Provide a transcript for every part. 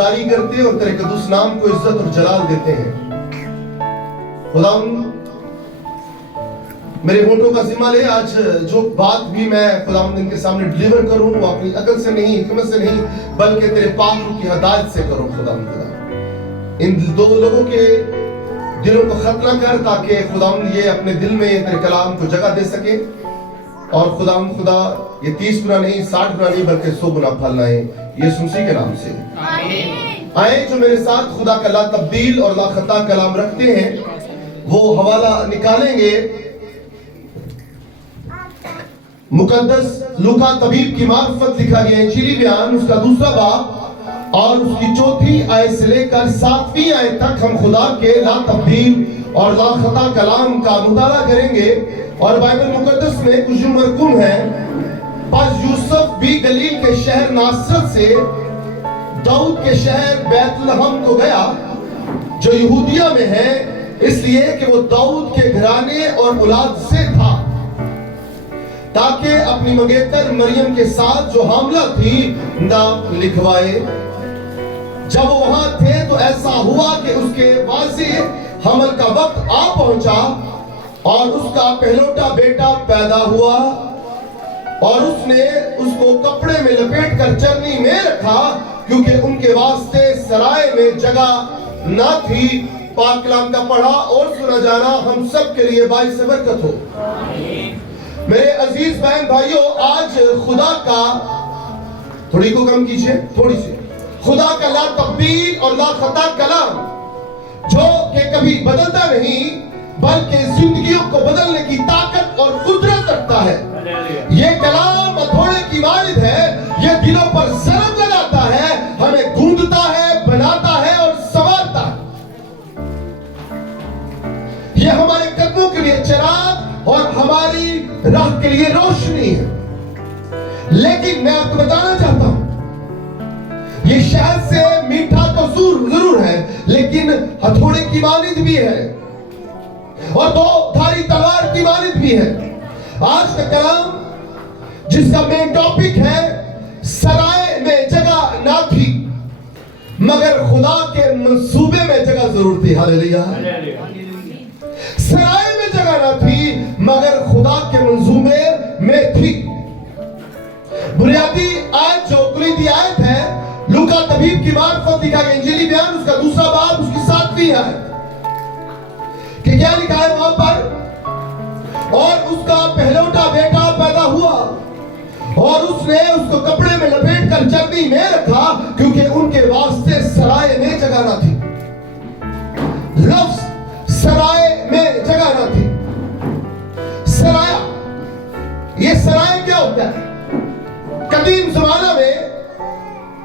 گزاری کرتے ہیں اور تیرے قدوس نام کو عزت اور جلال دیتے ہیں۔ خداوند میرے ہونٹوں کا ذمہ لے، آج جو بات بھی میں خداوند ان کے سامنے ڈیلیور کروں وہ اپنی عقل سے نہیں، حکمت سے نہیں، بلکہ تیرے پاک روح کی ہدایت سے کروں۔ خداوند ان دو لوگوں کے دلوں کو ختم نہ کر، تاکہ خداوند یہ اپنے دل میں تیرے کلام کو جگہ دے سکے، اور خداوند خدا یہ 30 گنا نہیں، 60 گنا نہیں، بلکہ 100 گنا پھل لائیں، یسوع مسیح کے نام سے آمین۔ آئیں جو میرے ساتھ خدا کا لا تبدیل اور لا خطا کلام رکھتے ہیں، وہ حوالہ نکالیں گے مقدس لوکا طبیب کی معرفت لکھا گیا انجیلی بیان، اس کا 2 باب اور اس کی 4 آیت سے لے کر 7 آیت تک ہم خدا کے لا تبدیل اور لا خطا کلام کا مطالعہ کریں گے۔ اور بائبل مقدس میں کچھ مرکوم ہے، پس یوسف بھی گلیل کے شہر ناصرت سے داؤد کے شہر بیت لحم کو گیا جو یہودیہ میں ہے، اس لیے کہ وہ داؤد کے گھرانے اور اولاد سے تھا، تاکہ اپنی منگیتر مریم کے ساتھ جو حاملہ تھی نام لکھوائے۔ جب وہ وہاں تھے تو ایسا ہوا کہ اس کے واضح حمل کا وقت آ پہنچا اور اس کا پہلوٹا بیٹا پیدا ہوا، اور اس نے اس کو کپڑے میں لپیٹ کر چرنی میں رکھا، کیونکہ ان کے واسطے سرائے میں جگہ نہ تھی۔ پاک کلام کا پڑھا اور سنا جانا ہم سب کے لیے باعث برکت ہو۔ میرے عزیز بہن بھائیوں، آج خدا کا، تھوڑی کو کم کیجئے، تھوڑی سی، خدا کا لا تبدیل اور لا خطا کلام جو کہ کبھی بدلتا نہیں بلکہ زندگیوں کو بدلنے کی طاقت اور قدرت رکھتا ہے۔ یہ کلام ہتھوڑے کی مانند ہے، یہ دلوں پر ضرب لگاتا ہے، ہمیں گوندتا ہے، بناتا ہے اور سنوارتا ہے۔ یہ ہمارے قدموں کے لیے چراغ اور ہماری راہ کے لیے روشنی ہے۔ لیکن میں آپ کو بتانا چاہتا ہوں، یہ شہد سے میٹھا تو ضرور ہے، لیکن ہتھوڑے کی مانند بھی ہے اور 2 دھاری تلوار کی مانند بھی ہے۔ آج کا کلام جس کا مین ٹاپک ہے، سرائے میں جگہ نہ تھی مگر خدا کے منصوبے میں جگہ ضرور تھی۔ ہاللیلویا۔ سرائے میں جگہ نہ تھی مگر خدا کے منصوبے میں تھی۔ بنیادی آیت جو کلیدی آیت ہے، لوکا طبیب کی معرفت لکھا گیا انجیلی بیان، اس کا 2 باب، اس کی 7 آیت، کہ کیا لکھا ہے وہاں پر؟ اور اس کا پہلوٹا بیٹا پیدا ہوا اور اس نے اس کو کپڑے میں لپیٹ کر چرنی میں رکھا، کیونکہ ان کے واسطے سرائے میں جگہ نہ تھی۔ لفظ سرائے میں جگہ نہ تھی۔ سرایہ، یہ سرائے کیا ہوتا ہے؟ قدیم زمانہ میں،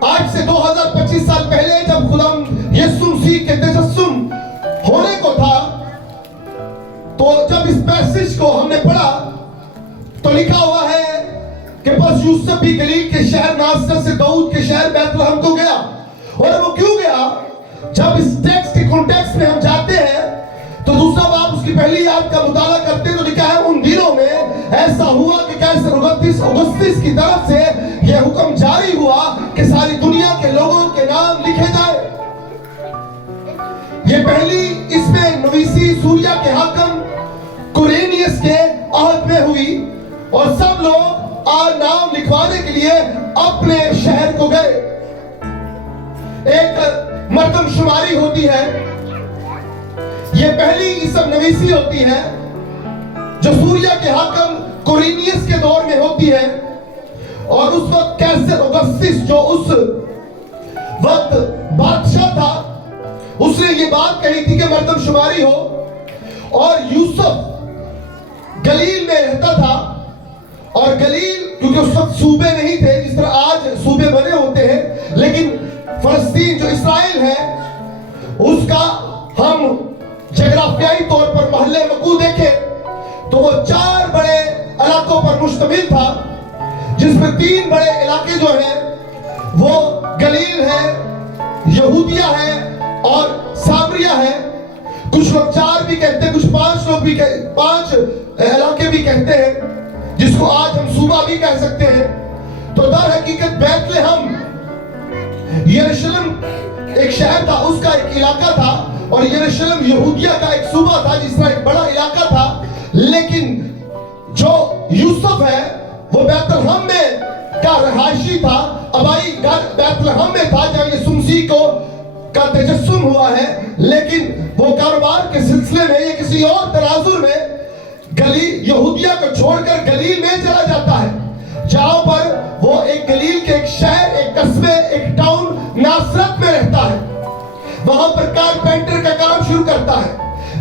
آج سے 2025 سال پہلے جب خدا یسوع مسیح کے تجسم ہونے کو تھا، تو جب اس پیسج کو ہم نے پڑھا تو لکھا ہوا ہے کہ بس یوسف بھی گلیل کے شہر ناصرت سے داؤد کے شہر بیت لحم کو گیا۔ اور وہ کیوں گیا؟ جب اس ٹیکسٹ کے کانٹیکسٹ میں ہم جاتے ہیں تو 2 باب اس کی پہلی آیت کا مطالعہ کرتے ہیں تو لکھا ہے، ان دنوں میں ایسا ہوا کہ کیسر اگسطس کی طرف سے یہ حکم جاری ہوا کہ ساری دنیا کے لوگوں کے نام لکھے جائے۔ یہ پہلی اس میں نویسی سوریا کے حاکم کورینیس کے عہد میں ہوئی، اور سب لوگ نام لکھوانے کے لیے اپنے شہر کو گئے۔ ایک مردم شماری ہوتی ہے، یہ پہلی اسم نویسی ہوتی ہے جو سوریا کے حاکم کورینیس کے دور میں ہوتی ہے، اور اس وقت کیسر اگسطس جو اس وقت بادشاہ تھا، اس نے یہ بات کہی تھی کہ مردم شماری ہو، اور یوسف گلیل میں رہتا تھا، اور گلیل کیونکہ اس وقت صوبے نہیں تھے جس طرح آج صوبے بنے ہوتے ہیں، لیکن فلسطین جو اسرائیل ہے اس کا ہم جغرافیائی طور پر محلِ وقوع دیکھیں تو وہ 4 بڑے علاقوں پر مشتمل تھا، جس میں 3 بڑے علاقے جو ہیں وہ گلیل ہے، یہودیہ ہے اور سامریہ ہے۔ کچھ لوگ 4 بھی کہتے ہیں، کچھ 5 لوگ بھی 5 علاقے بھی کہتے ہیں، جس کو آج ہم صوبہ بھی کہہ سکتے ہیں۔ تو در حقیقت بیت لحم یروشلم ایک شہر تھا, اس کا ایک علاقہ تھا, اور یروشلم یہودیہ کا ایک صوبہ تھا جس کا ایک بڑا علاقہ تھا. لیکن جو یوسف ہے وہ بیت لحم میں کا رہائشی تھا, ابائی گھر بیت لحم میں تھا جہاں یسوع مسیح کو کا تجسم ہوا ہے. لیکن وہ کاروبار کے سلسلے میں یا کسی اور تناظر میں گلیل یہودیہ کو چھوڑ کر گلیل میں چلا جاتا ہے, جہاں پر وہ ایک گلیل کے ایک شہر, ایک قصبے, ایک ٹاؤن ناصرت میں رہتا ہے. وہاں پر کارپینٹر کا کام شروع کرتا ہے.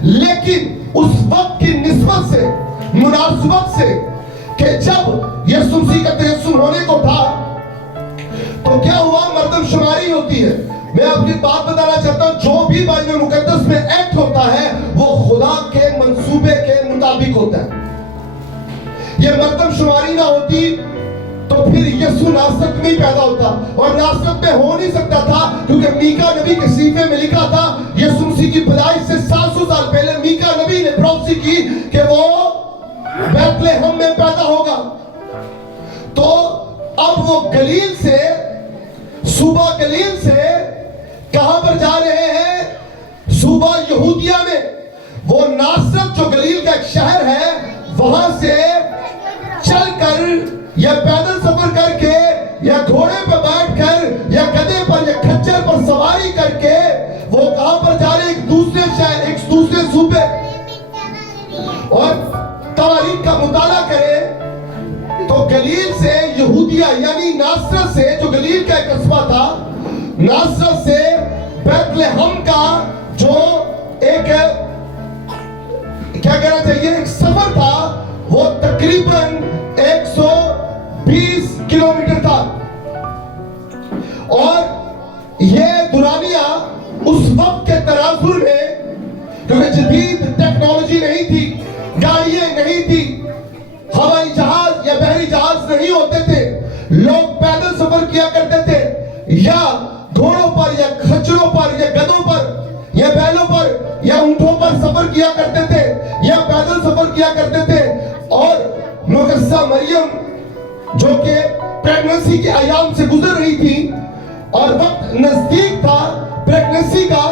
لیکن اس وقت کی نسبت سے, مناسبت سے, کہ جب یسوع مسیح کا تجسم ہونے کو تھا تو کیا ہوا, مردم شماری ہوتی ہے. میں اپنی بات بتانا چاہتا ہوں, جو بھی بائبل مقدس میں ایکٹ ہوتا ہے وہ خدا کے منصوبے کے مطابق ہوتا ہے. یہ مردم شماری نہ ہوتی تو پھر یسوع ناصرت میں پیدا ہوتا, اور ناصرت میں ہو نہیں سکتا تھا کیونکہ میکا نبی کے صحیفے میں لکھا تھا یسوع مسیح کی پیدائش سے 700 سال پہلے میکا نبی نے پروفیسی کی کہ وہ بیت لحم میں پیدا ہوگا. تو اب وہ گلیل سے, صوبہ گلیل سے کہاں پر جا رہے ہیں, صوبہ یہودیہ میں. وہ ناصرت جو گلیل کا ایک شہر ہے وہاں سے چل کر یا پیدل سفر کر کے یا گھوڑے پر بیٹھ کر یا گدھے پر یا کھچر پر سواری کر کے وہ کہاں پر جا رہے ہیں, ایک دوسرے شہر, ایک دوسرے صوبے. اور تواریخ کا مطالعہ کریں تو گلیل سے یہودیہ یعنی ناصرت سے, جو گلیل کا ایک قصبہ تھا, ناصرت سے بیت لحم کا جو ایک کیا کہنا چاہیے ایک سفر تھا, وہ تقریباً 120 کلومیٹر تھا. اور یہ دورانیہ اس وقت کے تناظر میں, کیونکہ جدید ٹیکنالوجی نہیں تھی, گاڑیاں نہیں تھی, ہوائی جہاز یا بحری جہاز نہیں ہوتے تھے, لوگ پیدل سفر کیا کرتے تھے, یا گھوڑوں پر یا کھچروں پر یا گدھوں پر یا بیلوں پر یا اونٹوں پر سفر کیا کرتے تھے, یا پیدل سفر کیا کرتے تھے. اور مقدسہ مریم جو کہ پریگننسی کے ایام سے گزر رہی تھی اور وقت نزدیک تھا پریگننسی کا,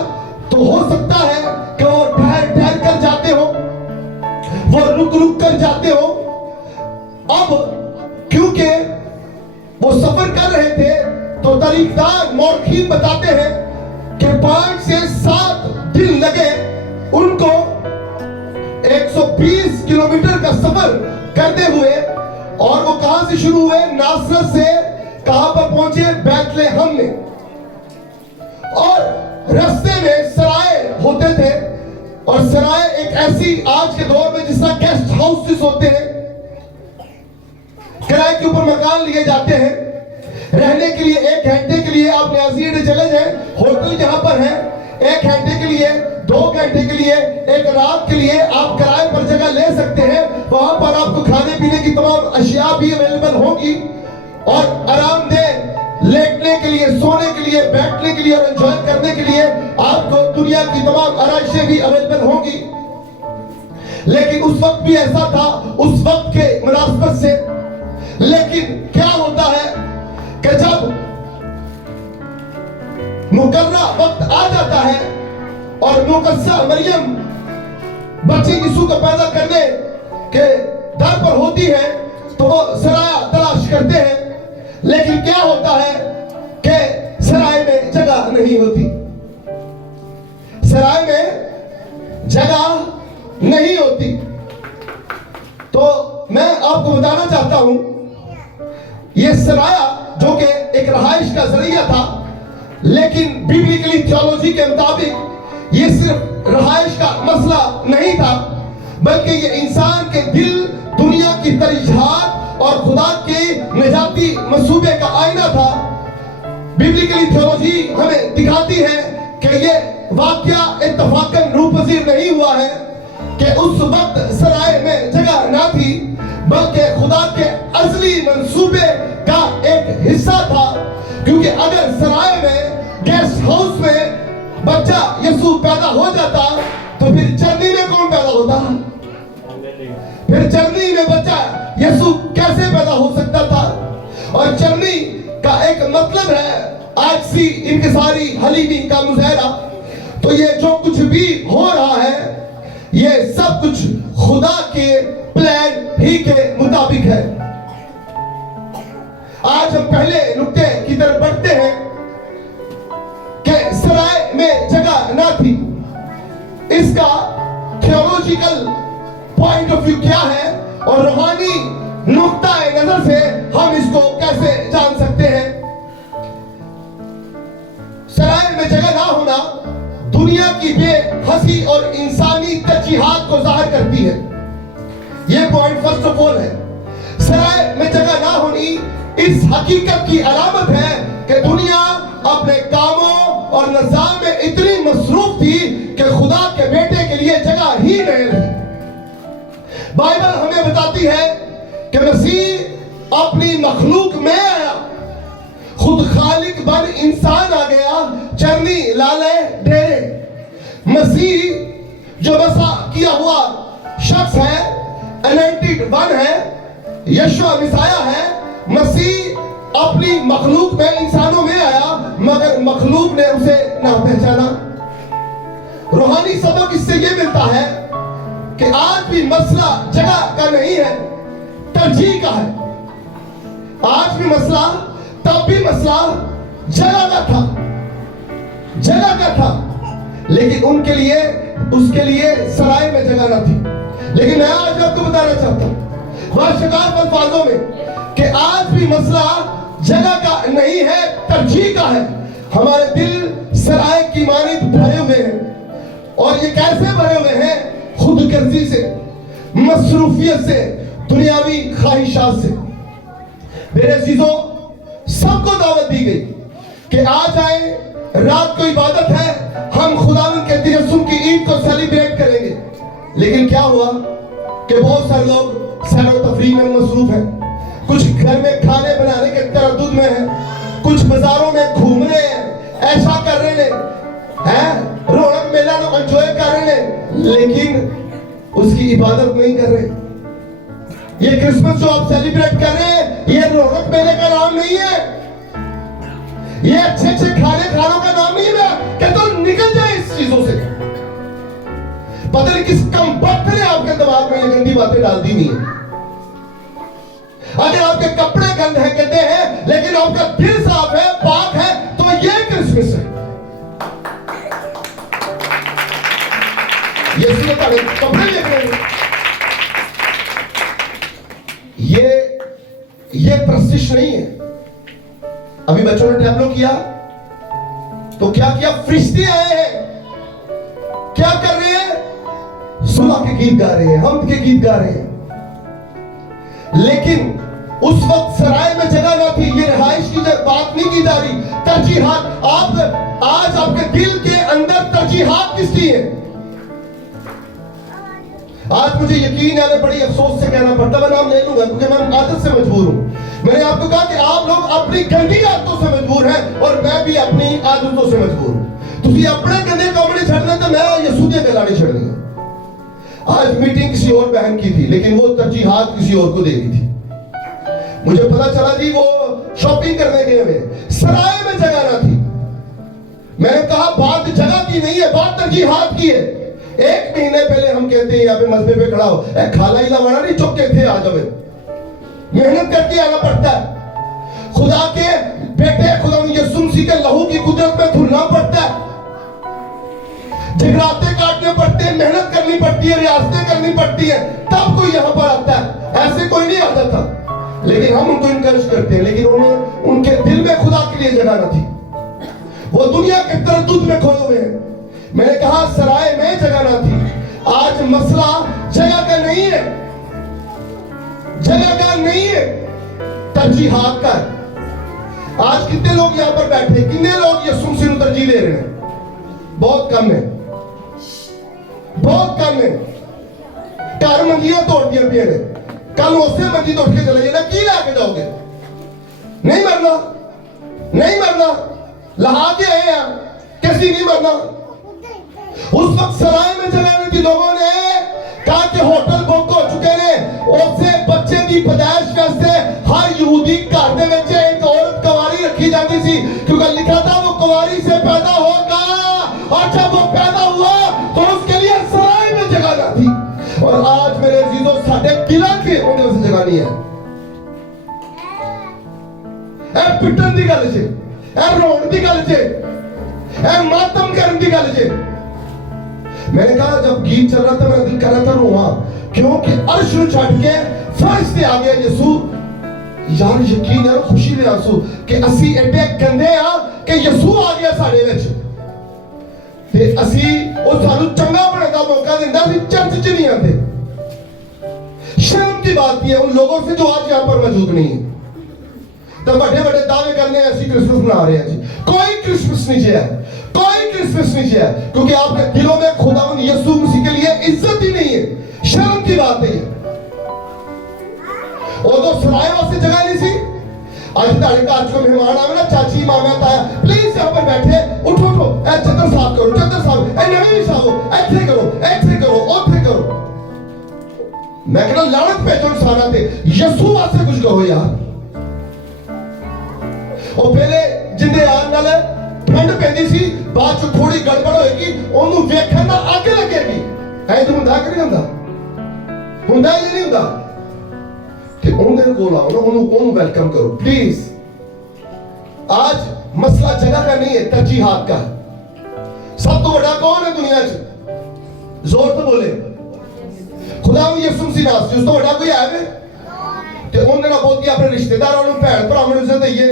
تو ہو سکتا ہے کہ وہ ٹھہر کر جاتے ہو, وہ رک کر جاتے ہو. اب کیونکہ وہ سفر کر رہے تھے تو تاریخ دان مورخین بتاتے ہیں کہ 5 سے 7 دن لگے ان کو 120 کلومیٹر کا سفر کرتے ہوئے. اور وہ کہاں سے شروع ہوئے, ناصرت سے کہاں پر پہنچے, بیت لحم میں. اور رستے میں سرائے ہوتے تھے, اور سرائے ایک ایسی آج کے دور میں جس طرح گیسٹ ہاؤسز ہوتے ہیں, کرائے کے اوپر مکان لیے جاتے ہیں رہنے کے لیے. 1 گھنٹے کے لیے آپ نیازیڈ چلے جائیں, ہوٹل جہاں پر ہیں 1 گھنٹے کے لیے, 2 گھنٹے کے لیے, 1 رات کے لیے آپ کرائے پر جگہ لے سکتے ہیں. وہاں پر آپ کو کھانے پینے کی تمام اشیاء بھی اویلیبل ہوگی, اور آرام دہ لیٹنے کے لیے, سونے کے لیے, بیٹھنے کے لیے اور انجوائے کرنے کے لیے آپ کو دنیا کی تمام آرائشیں بھی اویلیبل ہوگی. لیکن اس وقت بھی ایسا تھا, اس وقت کے مناسبت سے. لیکن کیا ہوتا ہے کہ جب مقررہ وقت آ جاتا ہے اور مقدسہ مریم بچے یسوع کو پیدا کرنے کے در پر ہوتی ہے تو وہ سرایہ تلاش کرتے ہیں. لیکن کیا ہوتا ہے کہ سرائے میں جگہ نہیں ہوتی, سرائے میں جگہ نہیں ہوتی. تو میں آپ کو بتانا چاہتا ہوں یہ سرایہ جو کہ ایک رہائش کا ذریعہ تھا, لیکن بیبلیکلی تھیولوجی کے مطابق یہ صرف رہائش کا مسئلہ نہیں تھا, بلکہ یہ انسان کے دل, دنیا کی ترجیحات اور خدا کے نجاتی منصوبے کا آئینہ تھا. بیبلیکلی تھیولوجی ہمیں دکھاتی ہے کہ یہ واقعہ اتفاقاً روح پذیر نہیں ہوا ہے کہ اس وقت سرائے میں جگہ نہ تھی, بلکہ خدا کے ازلی منصوبے کا ایک حصہ تھا. کیونکہ اگر سرائے میں, گیسٹ ہاؤس میں بچہ یسوع پیدا ہو جاتا تو پھر چرنی میں کون پیدا ہوتا, پھر چرنی میں بچہ یسوع کیسے پیدا ہو سکتا تھا. اور چرنی کا ایک مطلب ہے, عاجزی انکساری حلیمی کا مظاہرہ. تو یہ جو کچھ بھی ہو رہا ہے یہ سب کچھ خدا کے پلان ہی کے مطابق ہے. آج ہم پہلے نقطے کی طرف بڑھتے ہیں کہ سرائے میں جگہ نہ تھی. اس کا تھیولوجیکل پوائنٹ آف ویو کیا ہے اور روحانی نقطہ نظر سے ہم اس کو کیسے جان سکتے ہیں؟ سرائے میں جگہ نہ ہونا دنیا کی بے حسی اور انسانی ترجیحات کو ظاہر کرتی ہے. یہ پوائنٹ فرسٹ آف آل ہے. سرائے میں جگہ نہ ہونی اس حقیقت کی علامت ہے کہ دنیا اپنے کاموں اور نظام میں اتنی مصروف تھی کہ خدا کے بیٹے کے لیے جگہ ہی نہیں رہی. بائبل ہمیں بتاتی ہے کہ مسیح اپنی مخلوق میں آیا, خود خالق بن انسان آ گیا, چرنی لالے ڈیرے. مسیح جو مسیح کیا ہوا شخص ہے, انائنٹڈ ون ہے, یشوع مسیح ہے. مسیح اپنی مخلوق میں انسانوں میں آیا مگر مخلوق نے اسے نہ پہچانا. روحانی سبق اس سے یہ ملتا ہے کہ آج بھی مسئلہ جگہ کا نہیں ہے, ترجیح کا ہے. آج بھی مسئلہ, تب بھی مسئلہ جگہ کا تھا, جگہ کا تھا. لیکن ان کے لیے, اس کے لیے سرائے میں جگہ نہ تھی. لیکن میں آج آپ کو بتانا چاہتا ہوں باشکاف الفاظوں میں کہ آج بھی مسئلہ جگہ کا نہیں ہے, ترجیح کا ہے. ہمارے دل سرائے کی مانند بھرے ہوئے ہیں. اور یہ کیسے بھرے ہوئے ہیں؟ خود غرضی سے, مصروفیت سے, دنیاوی خواہشات سے. میرے عزیزوں, سب کو دعوت دی گئی کہ آج آئیں, رات کو عبادت ہے, ہم خداوند کے تجسم کی عید کو سیلیبریٹ کریں گے. لیکن کیا ہوا کہ بہت سارے لوگ سیر و تفریح میں مصروف ہیں, کچھ گھر میں کھانے بنانے کے تردد میں ہیں, کچھ بازاروں میں گھوم رہے ہیں, ایسا کر رہے ہیں, رونق میلہ لوگ انجوائے کر رہے ہیں, لیکن اس کی عبادت نہیں کر رہے. یہ کرسمس جو آپ سیلیبریٹ کر رہے ہیں یہ رونق میلے کا نام نہیں ہے, یہ اچھے اچھے کھانے کھانوں کا نام نہیں ہے. کہ تو نکل جائے اس چیزوں سے. پتہ نہیں کس کم بخت نے آپ کے دماغ میں یہ گندی باتیں ڈال دی نہیں ہے. اگر آپ کے کپڑے گند ہیں, گندے ہیں, لیکن آپ کا دل صاف ہے, پاک ہے, تو یہ کرسمس ہے. یہ سنت کپڑے دیکھ رہے ہیں, یہ پرستش نہیں ہے. ابھی بچوں نے ٹیبلو کیا تو کیا فرشتے آئے ہیں, کیا کر رہے ہیں؟ صبح کے گیت گا رہے ہیں, حمد کے گیت گا رہے ہیں. لیکن اس وقت سرائے میں جگہ نہ تھی. یہ رہائش کی بات نہیں کی جا رہی, ترجیحات. آج آپ کے دل کے اندر ترجیحات کس کی ہیں؟ آج مجھے یقین ہے, بڑی افسوس سے کہنا پڑتا, میں نام لے لوں گا کیونکہ میں عادت سے مجبور ہوں. میں نے آپ کو کہا کہ آپ لوگ اپنی گندی عادتوں سے مجبور ہیں اور میں بھی اپنی عادتوں سے مجبور ہوں. تسی اپنے گندے کپڑے چھڑنے تو میں یسودیاں گلانے چھڑنی ہیں. آج میٹنگ کسی اور بہن کی تھی لیکن وہ ترجیحات کسی اور کو دے رہی تھی. مجھے پتا چلا جی وہ شاپنگ کرنے گئے ہوئے, سرائے میں جگہ نہ تھی. میں نے کہا بات جگہ کی نہیں ہے, بات ترجیحات کی ہے. ایک مہینے پہلے ہم کہتے ہیں یہاں پہ مسجد پہ کھڑا ہو, اے کھالا ہی لوانا نہیں, چک کے تھے آ جاؤ. محنت کر کے آنا پڑتا ہے. خدا کے بیٹے خدا یسوع مسیح کے لہو کی قدرت میں دھلنا پڑتا ہے, جگراتے کاٹنے پڑتے ہیں, محنت کرنی پڑتی ہے, ریاستیں کرنی پڑتی ہیں, تب کوئی یہاں پر آتا ہے. ایسے کوئی نہیں آتا تھا. لیکن ہم ان کو انکریج کرتے ہیں, لیکن ان کے دل میں خدا کے لیے جگہ نہ تھی. وہ دنیا کے تردد میں کھوئے ہوئے ہیں. میں نے کہا سرائے میں جگہ نہ تھی. آج مسئلہ جگہ کا نہیں ہے, جگہ کا نہیں ہے, ترجیحات کا ہے. آج کتنے لوگ یہاں پر بیٹھے, کتنے لوگ یسوع مسیح کو ترجیح دے رہے ہیں؟ بہت کم ہے, بہت کم ہے. کار منجیاں توڑ دیا پیا نے, کل اسے منجی توڑ کے چلے جانا, کی لے کے جاؤ گے؟ نہیں مرنا, نہیں مرنا, لہا کے آئے ہیں, کسی نہیں مرنا. اس وقت سرائے میں جگہ نہیں تھی. لوگوں نے کہا کہ ہوٹل بک ہو چکے ہیں, اسے بچے کی پیدائش واسطے ہر یہودی گھر دے وچ ایک عورت کنواری رکھی جاتی سی, کیونکہ लिखा था वो कुंवारी से पैदा होगा, और जब वो पैदा हुआ तो उसके लिए सराय में जगह ना थी। और आज मेरे अजीजों साडे दिलों के उन्हें उस जगह नहीं है। ए पिटन दी गल जे, ए रोण दी गल जे, ए मातम करन दी गल जे। मैंने कहा जब गीत चल रहा था मेरा दिल कर रहा था रोवा, क्योंकि अर्श ਨੂੰ ਛੱਡ ਕੇ फर्श ਤੇ आ गया यीशु। यार यकीन है खुशी ਦੇ आंसू कि ਅਸੀਂ ਐਡੇ ਗੰਦੇ ਆ ਕਿ ਯਿਸੂ ਆ ਗਿਆ ਸਾਡੇ ਵਿੱਚ, ਤੇ ਅਸੀਂ ਉਹ ਸਾਨੂੰ ਚੰਗਾ ਬਣਨ ਦਾ ਮੌਕਾ ਦਿੰਦਾ ਸੀ, ਚਰਚ 'ਚ नहीं आते। शर्म की बात है उन लोगों से जो आज यहाँ पर मौजूद नहीं है। तो बड़े बड़े दावे करने हैं ऐसी क्रिसमस मना रहे हैं जी। कोई क्रिसमस नहीं है, कोई क्रिसमस नहीं है, क्योंकि आपके दिलों में खुदावंद यीशु मसीह के लिए इज्जत ही नहीं है। शर्म की बात है। उदो सराय वास्ते जगह नहीं सी। आज तुम्हारे घर च मेहमान आवे ना, चाची मामा ताया, प्लीज यहाँ पर बैठे, उठो उठो, ए चद्दर साफ करो, चद्दर साफ, ए नवी बिछाओ, ऐथे करो, ऐथे करो, ओथे करो। मैं कहना लानत भेजो इंसाना ते, यीशु वास्ते कुछ करो यार। ਉਹ ਪਹਿਲੇ ਜਿੰਦੇ ਆਣ ਨਾਲ ਠੰਡ ਪੈਂਦੀ ਸੀ, ਬਾਅਦ ਚ ਥੋੜੀ ਗੜਬੜ ਹੋਏਗੀ, ਉਹਨੂੰ ਵੇਖਣ ਨਾਲ ਅੱਗ ਲੱਗੇਗੀ। ਐ ਤਾਂ ਹੁੰਦਾ ਕਿ ਨਹੀਂ ਹੁੰਦਾ? ਹੁੰਦਾ ਹੀ ਨਹੀਂ ਹੁੰਦਾ। ਕਿ ਉਹਦੇ ਕੋਲ ਆਓ ਨਾ, ਉਹਨੂੰ वेलकम करो प्लीज। आज मसला जगह का नहीं है, तरजीहात का। सब तो बड़ा कौन है दुनिया च? जोर तो बोले खुदा यीशु मसीह नाम से। उस तो बड़ा कोई है वे? ते ਉਹਨੇ ਨਾਲ ਬੋਲਦੀ ਆਪਣੇ ਰਿਸ਼ਤੇਦਾਰਾਂ ਨੂੰ, ਭੈਣ ਭਰਾਵਾਂ ਨੂੰ ਇੱਜ਼ਤ ਦਈਏ,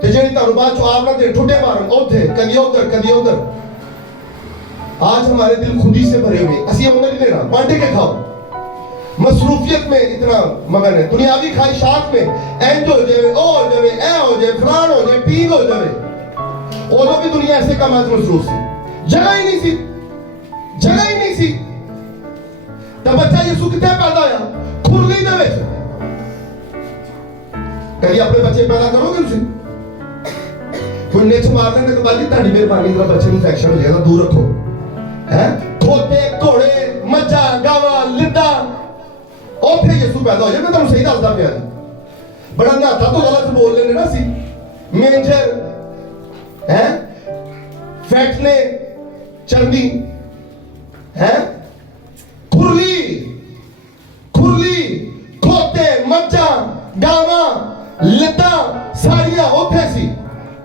ਤੇ ਜਿਹੜੀ ਤੁਹਾਨੂੰ ਬਾਅਦ ਚੋਂ ਆਪ ਨਾ ਦੇ ਠੁੱਡੇ ਮਾਰਨ ਉੱਥੇ ਕਦੀ ਉਧਰ ਕਦੀ ਉਧਰ। आज हमारे दिल खुदी से भरे हुए, ਅਸੀਂ ਉਹਨਾਂ ਨਹੀਂ ਦੇਣਾ, बांट के खाओ। मसरूफियत में इतना मगन है, दुनियावी ख्वाहिशात में, एंड हो जाए, ओ हो जाए, ए हो जाए, फलान हो जाए, ठीक हो जाए। उदों भी दुनिया ऐसे काम आज मसरूफ सी, जगह ही नहीं सी, जगह ही नहीं सी। तो बच्चा यीशु कितने पैदा होया? खुरली दे विच। कभी अपने बच्चे पैदा करोगे उसे? कोई निच मार लेने के बाद ਤੁਹਾਡੀ ਮਿਹਰਬਾਨੀ ਨਾਲ ਬੱਚੇ ਨੂੰ ਇਨਫੈਕਸ਼ਨ ਹੋ ਜਾਏਗਾ, ਦੂਰ ਰੱਖੋ। हैं खोते घोड़े मज्जा गावा लिद्दा ਉੱਥੇ ਯਿਸੂ ਪੈਦਾ ਹੋ ਜਾਏ। ਮੈਂ ਤੁਹਾਨੂੰ ਸਹੀ ਦੱਸਦਾ ਪਿਆ ਜੀ। ਬੜਾ ਨਾਤਾ ਤੋਂ ਗਲਤ ਬੋਲ ਲੈਂਦੇ ਨਾ ਸੀ। ਮੇਂਜਰ ਹੈ, ਫੈਟਨੇ ਚਰਨੀ ਹੈ, ਖੁਰਲੀ ਖੁਰਲੀ ਖੋਤੇ ਮੱਝਾਂ ਗਾਵਾਂ ਲਿੱਦਾਂ ਸਾਰੀਆਂ ਉੱਥੇ ਸੀ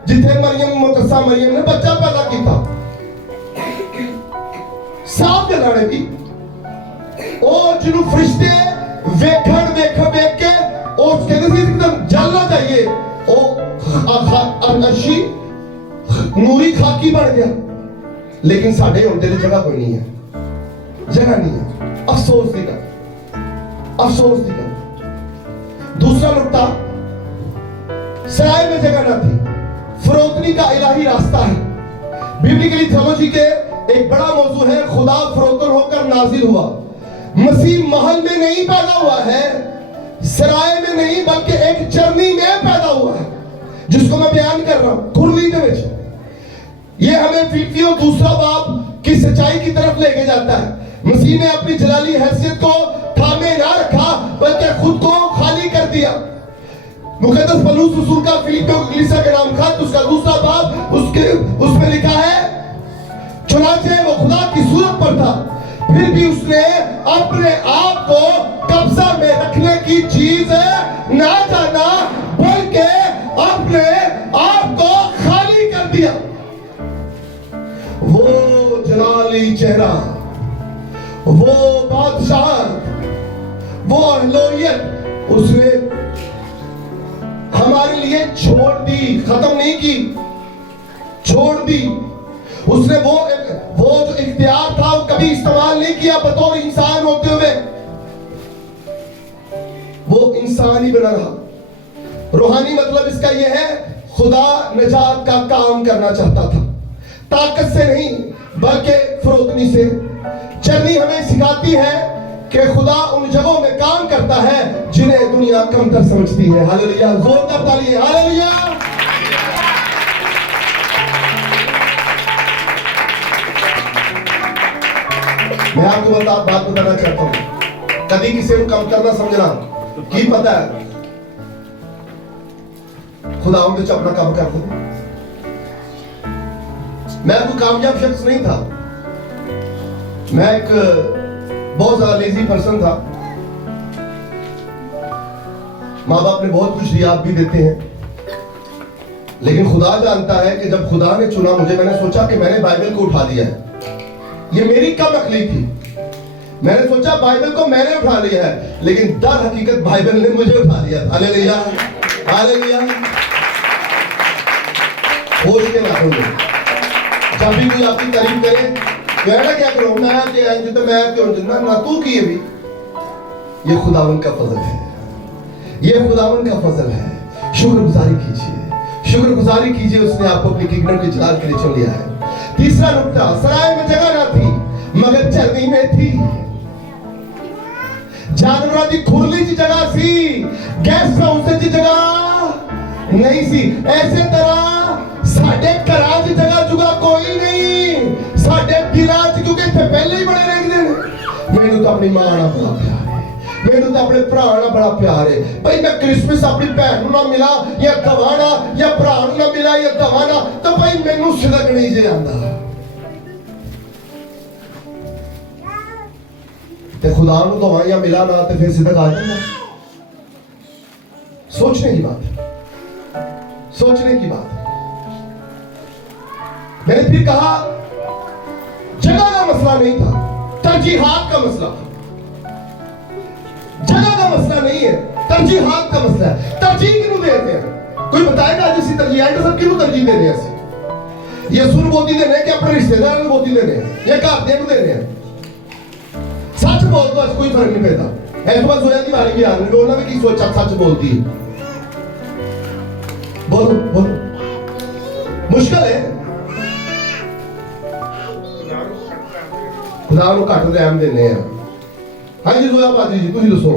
ਜਿੱਥੇ ਮਰੀਮ ਮੁਕੱਸਾ ਮਰੀਮ ਨੇ ਬੱਚਾ ਪੈਦਾ ਕੀਤਾ। ਸਾਫ ਗੱਲਾਂ ਨੇ ਵੀ। ਉਹ ਜਿਹਨੂੰ ਫਰਿਸ਼ਤੇ ਵੇਖਣ ਵੇਖ ਕੇ ਉਹ ਕਹਿੰਦੇ ਸੀ ਇੱਕਦਮ ਜਲਣਾ ਚਾਹੀਏ, ਉਹ ਅਰਸ਼ੀ ਨੂਰੀ ਖਾਕੀ ਬਣ ਗਿਆ। लेकिन साढ़े होने की जगह कोई नहीं है, जगह नहीं है। अफसोस की गल, अफसोस की गल। दूसरा नुकता, सराय में जगह न थी, फरोतनी का इलाही रास्ता है। बिब्लिकली थियोलॉजी के एक बड़ा मौजू है, खुदा फरोतन होकर नाजिल हुआ। मसीह महल में नहीं पैदा हुआ है, सराय में नहीं, बल्कि एक चरनी में पैदा हुआ है, जिसको मैं बयान कर रहा हूं खुरली दे विच। ये हमें फिलिपियों दूसरा बाब की सच्चाई की तरफ लेके जाता है। मसीह ने अपनी जलाली हैसियत को थामे ना रखा, बल्कि खुद को खाली कर दिया। मुकद्दस पौलुस रसूल का फिलिपियों कलीसिया के नाम खत, उसका दूसरा बाब, उसमें लिखा है, चुनांचे वो खुदा की सूरत पर था, फिर भी उसने अपने आप को कब्जा में रखने की चीज ना जाना, बल्कि अपने आप को खाली कर दिया। वो जलाली चेहरा, वो बादशाह, वो अहलोयत उसने हमारे लिए छोड़ दी, खत्म नहीं की, छोड़ दी। उसने वो जो इख्तियार था वो कभी इस्तेमाल नहीं किया बतौर इंसान होते हुए, वो इंसान ही बना रहा। रूहानी मतलब इसका यह है, खुदा निजात का काम करना चाहता था, ताकत से नहीं बल्कि फरोतनी से। चरनी हमें सिखाती है कि खुदा उन जगहों में काम करता है जिन्हें दुनिया कमतर समझती है। हालेलुया, जोरदार ताली, हालेलुया। मैं आपको बात बताना चाहता हूं, कभी किसी को कमतर ना समझना। की पता है खुदा उनके अपना काम करते हैं, मैं कोई कामयाब शख्स नहीं था, मैं एक बहुत ज्यादा लेजी पर्सन था। माँ बाप ने बहुत कुछ दिया, आप भी देते हैं, लेकिन खुदा जानता है कि जब खुदा ने चुना मुझे, मैंने सोचा कि मैंने बाइबल को उठा लिया है। ये मेरी कम अकली थी, मैंने सोचा बाइबल को मैंने उठा लिया है, लेकिन दर हकीकत बाइबल ने मुझे उठा लिया। Hallelujah, hallelujah. होश के नातों में जब भी कोई आपकी तारीफ करे, कहना क्या करो, मैं क्यों ना तू की भी, ये खुदावन का फजल है, ये खुदावन का फजल है। शुक्रगुजारी कीजिए, शुक्रगुजारी कीजिए, उसने आपको अपनी किंगडम के जलाल के लिए चुन लिया है। तीसरा नुक्ता, सराय में जगह ना थी मगर चरनी में थी। जानवरों की खुरली की जगह सी, गेस्ट हाउस की जगह नहीं सी। ऐसे तरह साडे घरां च जगह जुगा कोई नहीं, साडे दिलां च, क्योंकि इत्थे पहले ही बड़े रहंदे ने। मैनूं तां अपनी मां नाल बड़ा प्यार है, मैनूं तां अपने भरा नाल बड़ा प्यार है। भाई मैं क्रिसमस अपनी भैन नूं ना मिला या दवाना, या भरा नूं ना मिला या दवाना, तो भाई मैनूं सिदक नहीं जे आंदा। ते खुदा नूं दवा या मिला ना, ते फिर सिदक आ जांदा। सोचने की बात, सोचने की बात। मैंने फिर कहा जगह का मसला नहीं था, तरजीहात का मसला था। जगह का मसला नहीं है, तरजीहात का मसला है। तरजीह किन्हों देते हैं? कोई बताएगा आज इसी तरजीह है, सब किन्हों तरजीह दे रहे हैं? ये सुन बोती दे रहे हैं कि अपने रिश्तेदारों को बोती दे रहे हैं, या घर दे दे रहे हैं? सच बोल दो, कोई फर्क नहीं पड़ता। ऐसे बात सोचा की बारी भी आ रही, बोलना भी की सोचा, सच बोलती है। बोलो बोलो, मुश्किल है। खुदा ਨੂੰ ਘੱਟ ਰਹਿਮ ਦਿੰਦੇ ਆ। ਹਾਂਜੀ ਜ਼ੋया ਪਾਜੀ जी, ਤੁਸੀਂ ਦੱਸੋ।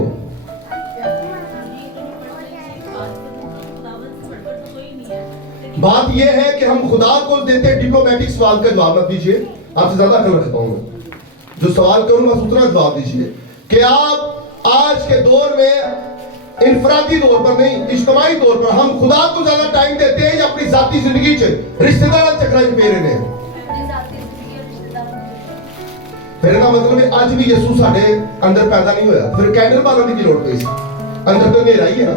बात यह है कि हम खुदा को देते डिप्लोमेटिक सवाल का जवाब मत दीजिए, आपसे ज्यादा अकल रखता हूं मैं। जो सवाल करूंगा उतना जवाब दीजिए कि आप आज के दौर में इनफरादी तौर पर नहीं, इज्तिमाई तौर पर हम खुदा को ज्यादा टाइम देते हैं या अपनी जाती जिंदगी च रिश्तेदार चक्कर च पे रहे हैं? फिर ना मतलब है आज भी यसू साडे अंदर पैदा नहीं होया, फिर कैंडल बालने की लोड़ पई सी। अंदर तो अंधेरा ही है ना,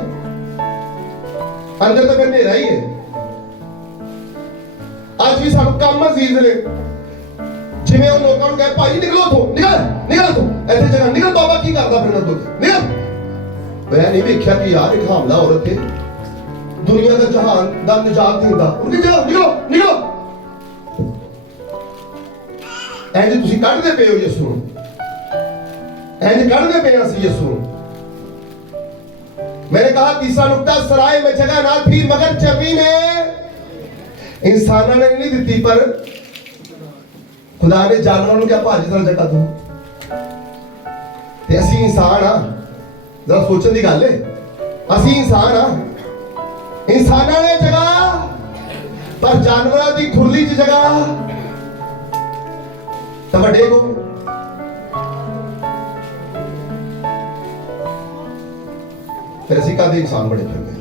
अंदर तो फिर अंधेरा ही है। आज भी सानू काम अजीज ने, जिवें ਉਹ ਲੋਕਾਂ ਨੂੰ ਕਹੇ ਭਾਈ ਨਿਕਲੋ ਤੋਂ, ਨਿਕਲ ਤੋਂ, ਇੱਥੇ ਜਗ੍ਹਾ ਨਿਕਲ, ਬਾਬਾ ਕੀ ਕਰਦਾ ਫਿਰ ਨਾ ਤੂੰ ਨਿਕਲ। ਮੈਂ ਨਹੀਂ ਵੇਖਿਆ ਕਿ ਯਾਰ ਇੱਕ ਹਮਲਾ ਔਰਤ ਹੈ, ਦੁਨੀਆ ਦਾ ਜਹਾਨ ਦਾ ਨਿਜਾਤ ਦਿੰਦਾ, ਉਹਨੇ ਜਾਓ ਨਿਕਲੋ। ऐसे तुसी कढ़दे पे हो यसू नूं, ऐसे कढ़दे पे असीं यसू नूं। मैंने कहा तीसरा नुक्ता, सराय में जगह ना थी मगर चरनी में इंसानों ने नहीं दी, पर खुदा ने जानवरों को क्या भाजी तरह जगह दो। ते असीं इंसान आ, जरा सोचने की गल है, असीं इंसान आ। इंसानों ने जगह, पर जानवरों की खुरली च जगह तो बड़े को। फिर असी कहते इंसान बड़े फिर गए।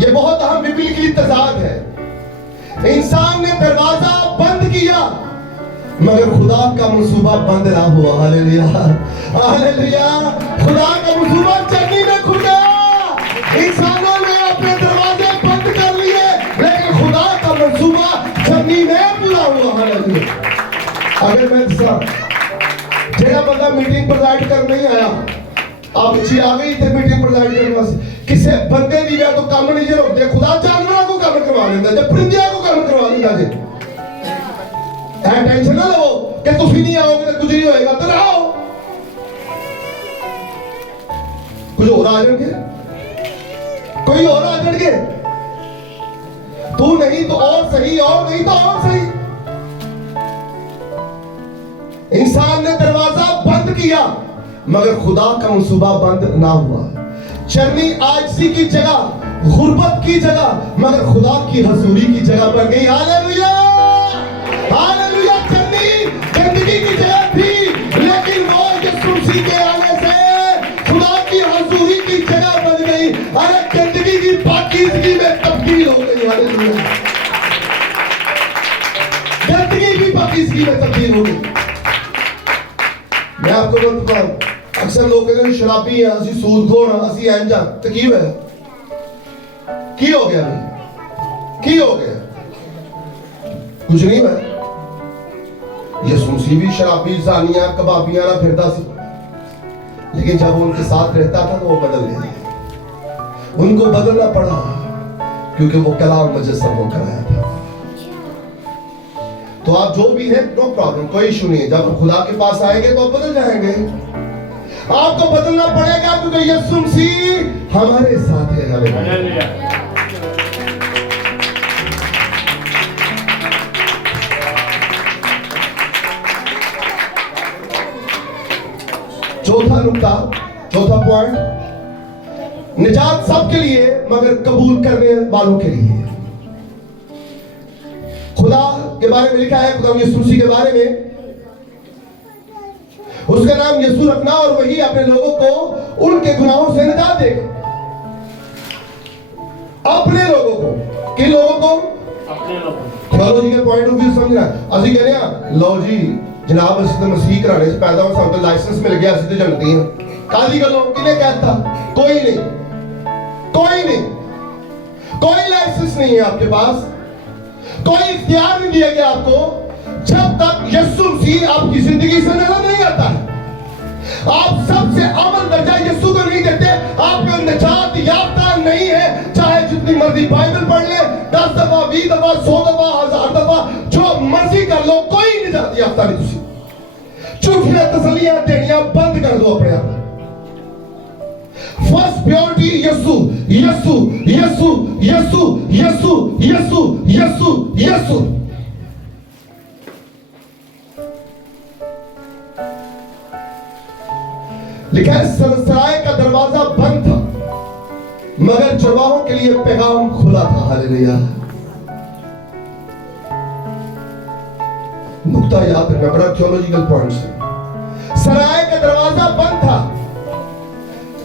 ये बहुत अहम बिब्लिकली तजाद है। इंसान ने दरवाजा बंद किया मगर खुदा का मंसूबा बंद ना हुआ। Hallelujah, hallelujah. खुदा का मंसूबा चरनी में खुल गया। इंसानों ने अपने दरवाजे बंद कर लिए, लेकिन खुदा का मंसूबा चरनी में पूरा हुआ। हालेलुया। अगर मैं जेड़ा बंदा मीटिंग प्रोवाइड कर नहीं आया, आप जी आ गई थे मीटिंग प्रोवाइड करने वास्ते, किसी बंदे दी तो काम नहीं जे रोकते, खुदा जानवरों को काम करवा देता, जब परिंदियों को काम करवा देता। जे टेंशन ना लो कि तुम नहीं आओगे तो कुछ नहीं होएगा, तो आओ, कुछ और आ जाएंगे, कोई और आ जाएंगे। तू नहीं तो और सही, और नहीं तो और सही। इंसान ने दरवाजा बंद किया मगर खुदा का मंसूबा बंद ना हुआ। चरनी आजिज़ी की जगह, गुर्बत की जगह, मगर खुदा की हजूरी की जगह बन गई। Hallelujah, hallelujah. चरनी गंदगी की जगह थी, लेकिन वो यीशु मसीह के आने से खुदा की हजूरी की जगह बन गई। अरे गंदगी की पाकीज़गी में तब्दील हो गई। हालेलुया। पाकीज़गी में तब्दील हो गई। मैं आपको बोलता हूँ, अक्सर लोग कहते हैं शराबी हैं, असी सूदखोर हैं, असी इंजा, तो की हुआ? की हो गया भाई? की हो गया? कुछ नहीं हुआ। यीशु मसीह भी शराबी, ज़ानिया, कबाबिया ना फिरता सी, लेकिन जब वो उनके साथ रहता था तो वो बदल गए। उनको बदलना पड़ा क्योंकि वो कलाम मुजस्सम होकर आया था। तो आप जो भी है, नो प्रॉब्लम, कोई इशू नहीं है। जब खुदा के पास आएंगे तो आप बदल जाएंगे। आपको बदलना पड़ेगा क्योंकि यीशु मसीह हमारे साथ है। हालेलुया। चौथा नुक्ता, चौथा पॉइंट, निजात सबके लिए मगर कबूल करने वालों के लिए। खुदा के बारे में लिखा है, खुदा यीशु मसीह के बारे में, उसका नाम यीशु रखना और वही अपने लोगों को उनके गुनाहों से निजात देगा। अपने लोगों को, किन लोगों को? अपने लोगों। थियोलॉजी के पॉइंट ऑफ व्यू समझना। असि कहने हैं लो जी जनाब असी तो मसीह कराने से पैदा हो, सानू लाइसेंस मिल गया, असि तो जनती हैं। काली गलो किने कहता? कोई नहीं, कोई नहीं, कोई लाइसेंस नहीं है आपके पास, कोई इख्तियार नहीं दिया गया आपको जब तक यीशु मसीह आपकी जिंदगी से नजर नहीं आता है। आप सबसे अव्वल दर्जा यीशु को नहीं देते, आप में निजात याफ्ता नहीं है। चाहे जितनी मर्जी बाइबल पढ़ ले, 10 दफा, 20 दफा, 100 दफा, 1000 दफा, जो मर्जी कर लो, कोई निजात याफ्ता नहीं। तुसी झूठियां तसल्लियां देनियां बंद कर दो अपने आप। फर्स्ट प्योरिटी यीशु, यीशु, यीशु, यीशु, यीशु, यीशु, यीशु, यीशु। लिखा है सराय का दरवाजा बंद था मगर चरवाहों के लिए पैगाम खुला था। हालेलुया। नुक्ता याद रखना, बड़ा थियोलॉजिकल पॉइंट है। सराय का दरवाजा बंद था,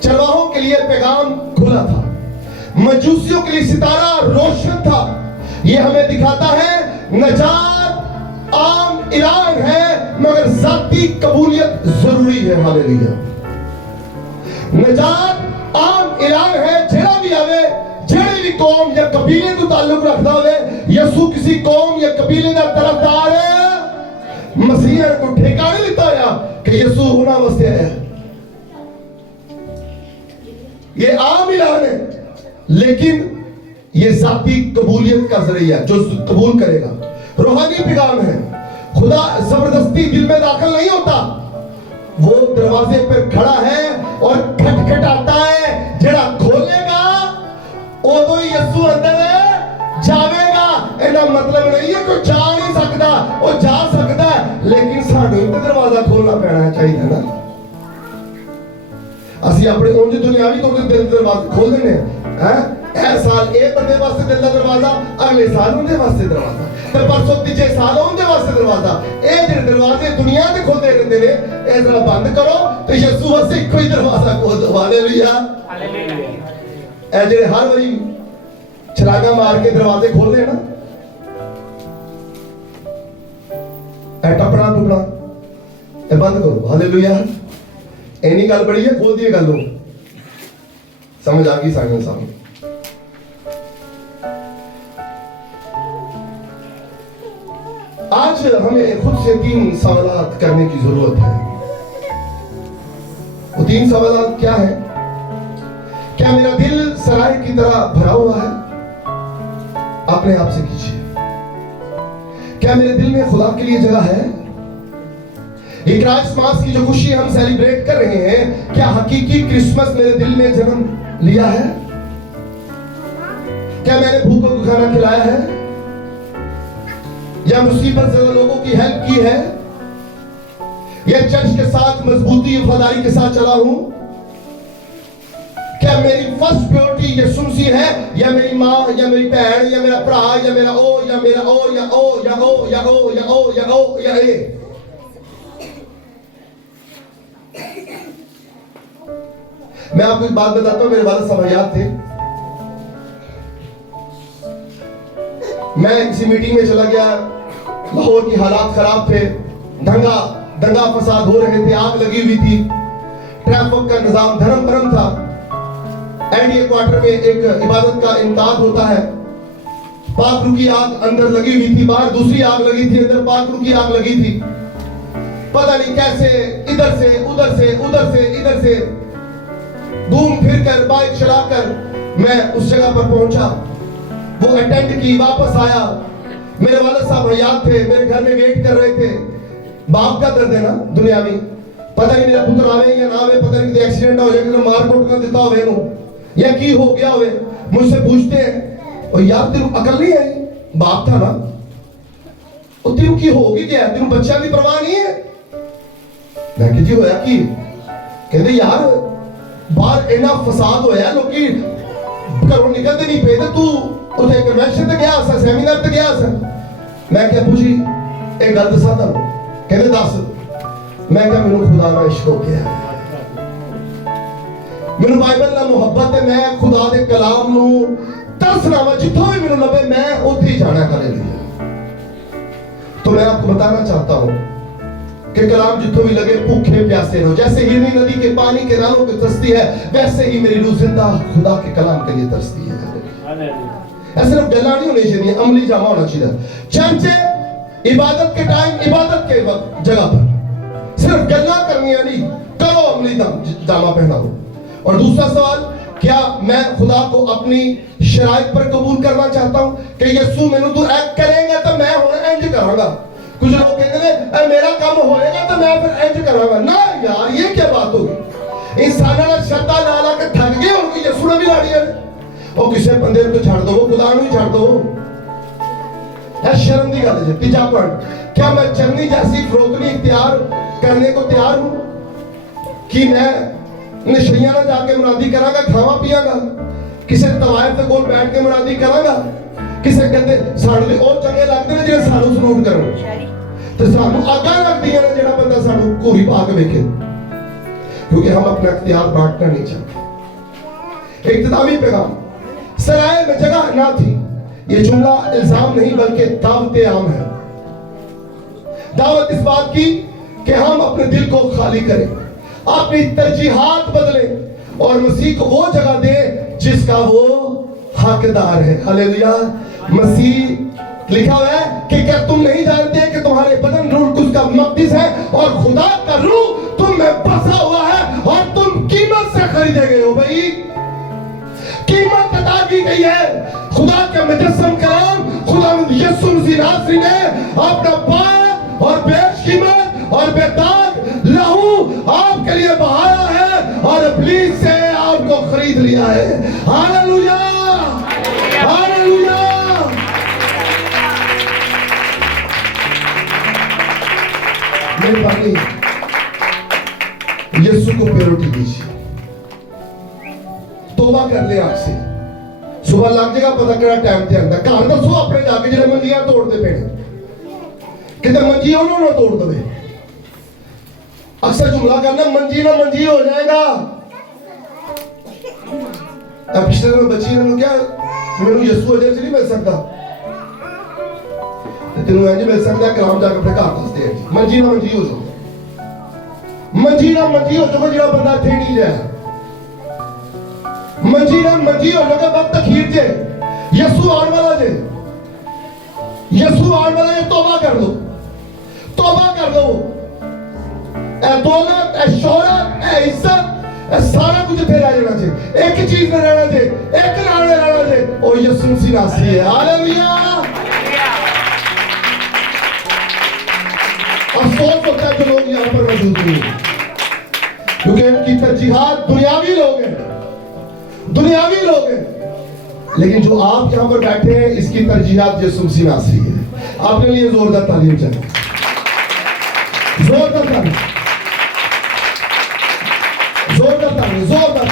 चरवाहों के लिए पैगाम खुला था। मजूसियों के लिए सितारा रोशन था। यह हमें दिखाता है नजात आम ऐलान है मगर जाती कबूलियत जरूरी है। हालेलुया। नजात आम ऐलान है, जेड़ा भी आवे, जेड़ी भी कौम या कबीले तो ताल्लुक रखता होवे, यीशु किसी कौम या कबीले का तरफदार है। मसीह को ठेका नहीं लिता होया कि यीशु होना वास्ते आया। ये आम ऐलान है लेकिन ये जाती कबूलियत का जरिया जो कबूल करेगा। रूहानी पैगाम है। खुदा जबरदस्ती दिल में दाखिल नहीं होता, वो दरवाजे पर खड़ा है और खटखटाता है। जेड़ा खोलेगा उदो ही यीशु अंदर जावेगा। इसका मतलब नहीं है कोई जा नहीं सकता, वो जा सकता है लेकिन सानू तो दरवाजा खोलना पैना चाहिए ना। असि अपने उंज दुनियावी तौर ते दिल दरवाजा खोल देने हैं। ए साल ए बंदे वास्ते दिल दा दरवाजा, अगले साल उनके वास्ते दरवाजा, ते परसों तीजे साल उनके वास्ते दरवाजा। ए जेड़े दरवाजे दुनिया ते खोलते रहंदे ने, ए जरा बंद करो ते यीशु वास्ते इक्को ही दरवाजा खोल दो। हालेलुया। हालेलुया। ए जेड़े हर वारी छलांगा मार के दरवाजे खोलदे ना, ए टपड़ा टुकड़ा ए बंद करो। हालेलुया। एनी गल बड़ी है, खोल दिए गल समझ आ गई साइंस साहब। आज हमें खुद से 3 सवालात करने की जरूरत है। वो 3 सवालात क्या है? क्या मेरा दिल सराय की तरह भरा हुआ है? अपने आप से कीजिए। क्या मेरे दिल में खुदा के लिए जगह है? ये क्रिसमस की जो खुशी हम सेलिब्रेट कर रहे हैं, क्या हकीकी क्रिसमस मेरे दिल में जन्म लिया है? क्या मैंने भूखों को खाना खिलाया है या मुसीबत ज़दा लोगों की हेल्प की है या चर्च के साथ मजबूती वफादारी के साथ चला हूं? क्या मेरी फर्स्ट प्योरिटी यीशु मसीह है या मेरी माँ या मेरी बहन या मेरा भरा या मेरा ओ या मेरा ओ या ओ या ओ या ओ या ओ या ओ या ए? मैं आपको एक बात बताता हूं। मेरे वालिद साहब हयात थे, मैं किसी मीटिंग में चला गया, लाहौर की हालात खराब थे, दंगा फसाद हो रहे थे, आग लगी हुई थी, ट्रैफिक का निजाम धर्म भरम था। एनडीए क्वार्टर में एक इबादत का इनकाद होता है। पाकरू की आग अंदर लगी हुई थी, बाहर दूसरी आग लगी थी, अंदर पाकरू की आग लगी थी। पता नहीं कैसे इधर से उधर से उधर से इधर से घूम फिर कर बाइक चलाकर मैं उस जगह पर पहुंचा। वो अटेंड की, वापस आया। मेरे वालिद साहब हयात थे, मेरे घर में वेट कर रहे थे। बाप का दर्द है ना दुनियावी, पता नहीं मेरा पुत्र आवे या ना आवे, पता नहीं एक्सीडेंट हो जाए, मार कोट कर देता होवे नु या की हो गया होवे। मुझसे पूछते हैं, और यार तेरू अकल नहीं आई? बाप था ना, और तेरू की होगी क्या, तेरू बच्चा की परवाह नहीं है? मैं कि जी होया की? कहते यार बाहर इतना फसाद होया, लोकी घरों निकलते नहीं पे, तू उसे कन्वेंशन ते गया सा, सेमिनार ते गया सा। मैं क्या पूछी एक गल दसा तुहानू? कहते दस। मैं क्या मैनू खुदा नाल इश्क हो गया, मैनू बाइबल नाल मुहब्बत है, मैं खुदा दे कलाम नू तरसना वा, जिथों भी मैनू लभे मैं उत्थे ही जाना। हालेलुया। तो मैं आपको बताना चाहता हूं कि कलाम जिथों भी लगे भूखे प्यासे रहो। जैसे हिरनी नदी के पानी के राहों पे तरसती है, वैसे ही मेरी रूह जिंदा खुदा के कलाम के लिए तरसती है। ऐसे सिर्फ गल्ला नहीं होनी चाहिए, अमली जामा होना चाहिए। चर्च इबादत के टाइम, इबादत के वक्त जगह पर सिर्फ गल्ला करनी नहीं, करो अमली जामा पहनाओ। और दूसरा सवाल, क्या मैं खुदा को अपनी शराइत पर कबूल करना चाहता हूं कि यीशु मैनू तू ऐ करेगा तो मैं हुण इंज करांगा। कुछ लोग कहते हैं मेरा काम होएगा तो मैं फिर इंज करांगा। ना यार, ये क्या बात होगी? इंसानां नाल शर्तां ला ला के थक गए, हुण की यीशु ने भी लाड़ी है। ओ किसे बंदे को छड़ दो, खुदा नू ही छड़ दो। है शर्म की गल है। तीजा पॉइंट, क्या मैं चन्नी जैसी फरोतनी इख्तियार करने को तैयार हूं कि मैं नशइयां ना जाके मुनादी करांगा, खावा पियांगा, किसी तवायफ के कोल बैठ के मुनादी करांगा, किसी कहते सानू और चंगे लगते ने जिहड़े सानू सलूट करन, ते सानू आगा लगदियां ने जिहड़ा बंदा सानू घोरी पा के वेखे, क्योंकि हम अपना इख्तियार बांटना नहीं चाहते। इख्तितामी पैगाम, सराय में जगह ना थी, ये जुमला इल्जाम नहीं बल्कि दावत आम है। दावत इस बात की कि हम अपने दिल को खाली करें, अपनी तरजीहात बदलें और मसीह को वो जगह दें जिसका वो हकदार है। हालेलुया। मसीह लिखा हुआ है कि क्या तुम नहीं जानते कि तुम्हारे बदन रूह कुछ का मक़दिस है और खुदा का रूह तुम में बसा हुआ है और तुम कीमत से खरीदे गए हो। भाई कीमत अदा की गई है। खुदा के मुजस्सम कलाम खुदा यीशु मसीह नासरी ने अपना पाक और बेशकीमत और बेदाग लहू आपके लिए बहाया है और इब्लीस से आपको खरीद लिया है। Hallelujah, hallelujah. मेहरबानी यीशु को प्रायोरिटी दीजिए, तौबा कर ले आपसे। सुबह लग जाएगा पता किहड़ा टाइम ते आंदा। घर दसो अपने जाके जिहड़े मंजियां तोड़ते पे किते मंजी उन्होंने ना तोड़ दे। अक्सर जुमला करना मंजी ना मंजी हो जाएगा। अब पिछले दिन बच्ची ने क्या मैनू यीशु अजर से नहीं मिल सकता, तेनू इंज मिल सकता कलाम जाके अपने घर दसदे हैं। मंजी ना मंजी हो जाओ, मंजी ना मंजी हो जाओ जिहड़ा बंदा इत्थे नहीं जाए। मंजी ना मंजी हो जाओ वक्त अखीर जे यीशु आने वाला जे, यीशु आने वाला है। तौबा कर लो, तौबा कर लो। ए दौलत, ए शोहरत, ए इज्जत, ए सारा कुछ इत्थे रह जाना चाहिए। एक चीज में रहना चाहिए, एक नाल में रहना चाहिए, और यीशु मसीह नासरी है। हालेलुया। अफसोस होता है जो लोग यहाँ पर मौजूद नहीं, क्योंकि इनकी तरजीहात दुनियावी लोग हैं, दुनियावी लोग हैं। लेकिन जो आप यहाँ पर बैठे हैं इसकी तरजीहात यीशु मसीह नासरी है। आपके लिए जोरदार तालीम चाहिए, जोरदार तालीम, जोरदार तालीम, जोरदार।